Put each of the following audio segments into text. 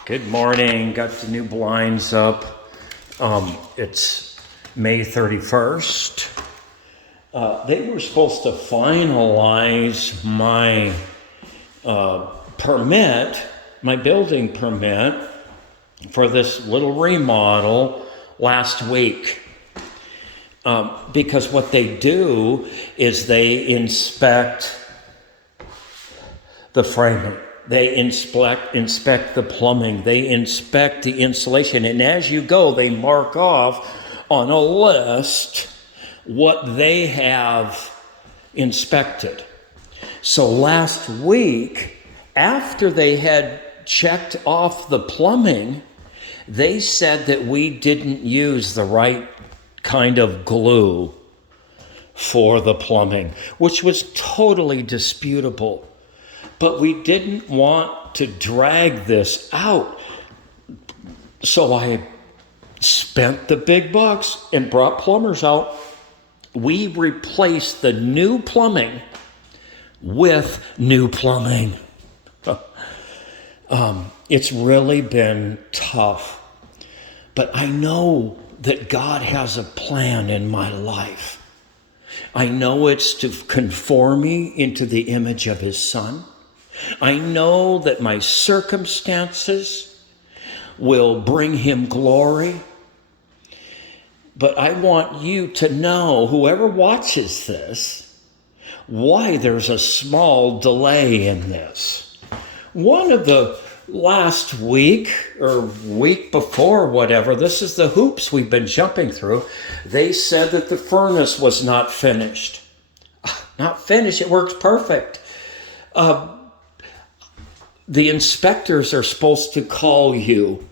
Good morning. Got the new blinds up. It's May 31st. They were supposed to finalize my permit, my building permit for this little remodel last week. Because what they do is they inspect the framing. They inspect the plumbing. They inspect the insulation. And as you go, they mark off on a list what they have inspected. So last week, after they had checked off the plumbing, they said that we didn't use the right kind of glue for the plumbing, which was totally disputable. But we didn't want to drag this out. So I spent the big bucks and brought plumbers out. We replaced the new plumbing with new plumbing. It's really been tough. But I know that God has a plan in my life. I know it's to conform me into the image of His Son. I know that my circumstances will bring Him glory. But I want you to know, whoever watches this, why there's a small delay in this. One of the last week or week before, whatever, this is the hoops we've been jumping through. They said that the furnace was not finished. Not finished, it works perfect. The inspectors are supposed to call you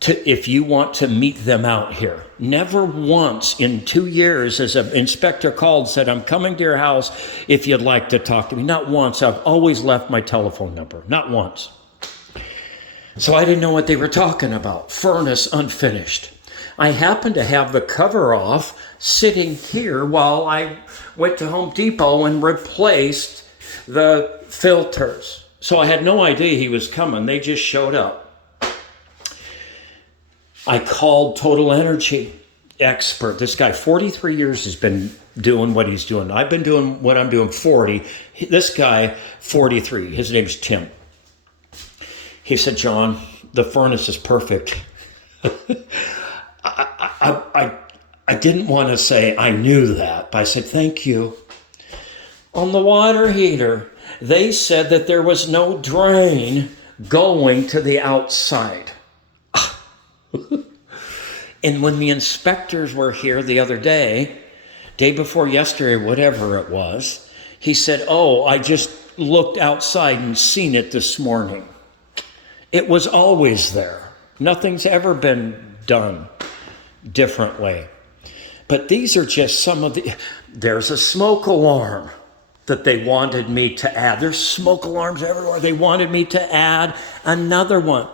if you want to meet them out here. Never once in 2 years has an inspector called and said, I'm coming to your house if you'd like to talk to me. Not once. I've always left my telephone number. Not once. So I didn't know what they were talking about. Furnace unfinished. I happened to have the cover off sitting here while I went to Home Depot and replaced the filters. So I had no idea he was coming. They just showed up. I called Total Energy expert. This guy, 43 years, has been doing what he's doing. I've been doing what I'm doing 40. This guy, 43. His name's Tim. He said, John, the furnace is perfect. I didn't want to say I knew that, but I said, thank you. On the water heater, they said that there was no drain going to the outside. And when the inspectors were here the other day before yesterday, whatever it was, he said, oh, I just looked outside and seen it this morning. It was always there. Nothing's ever been done differently. But these are just some of there's a smoke alarm that they wanted me to add. There's smoke alarms everywhere. They wanted me to add another one.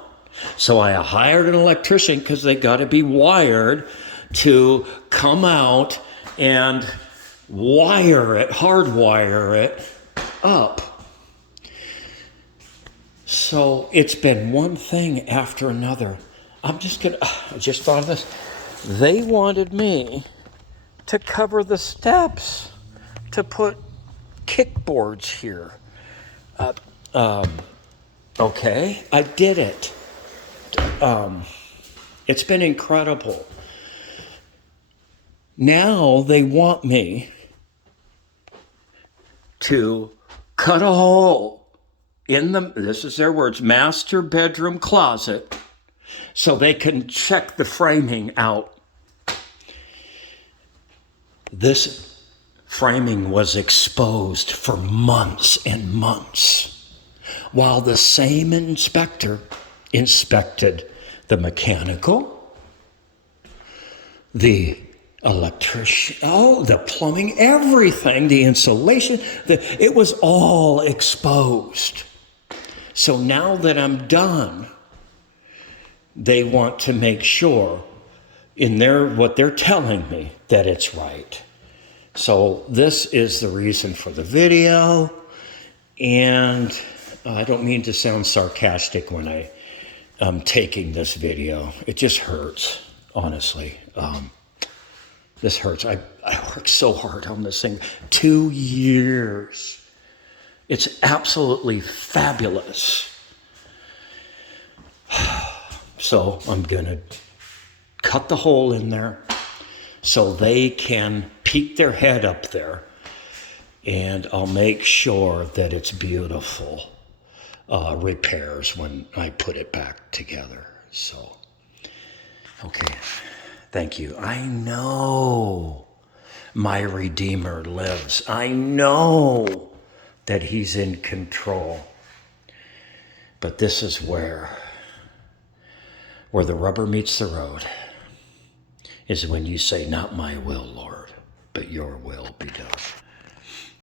So I hired an electrician because they got to be wired to come out and hardwire it up. So it's been one thing after another. I just thought of this. They wanted me to cover the steps, to put kickboards here. Okay, I did it. It's been incredible. Now they want me to cut a hole in this is their words, master bedroom closet, so they can check the framing out. This framing was exposed for months and months, while the same inspector inspected the mechanical, the electrician, the plumbing, everything, the insulation, it was all exposed. So now that I'm done, they want to make sure in what they're telling me that it's right. So this is the reason for the video, and I don't mean to sound sarcastic when I I'm taking this video. It just hurts, honestly. This hurts. I worked so hard on this thing. 2 years. It's absolutely fabulous. So I'm going to cut the hole in there so they can peek their head up there. And I'll make sure that it's beautiful repairs when I put it back together. So, okay. Thank you. I know my Redeemer lives. I know that he's in control. But this is where the rubber meets the road, is when you say, not my will, Lord, but your will be done.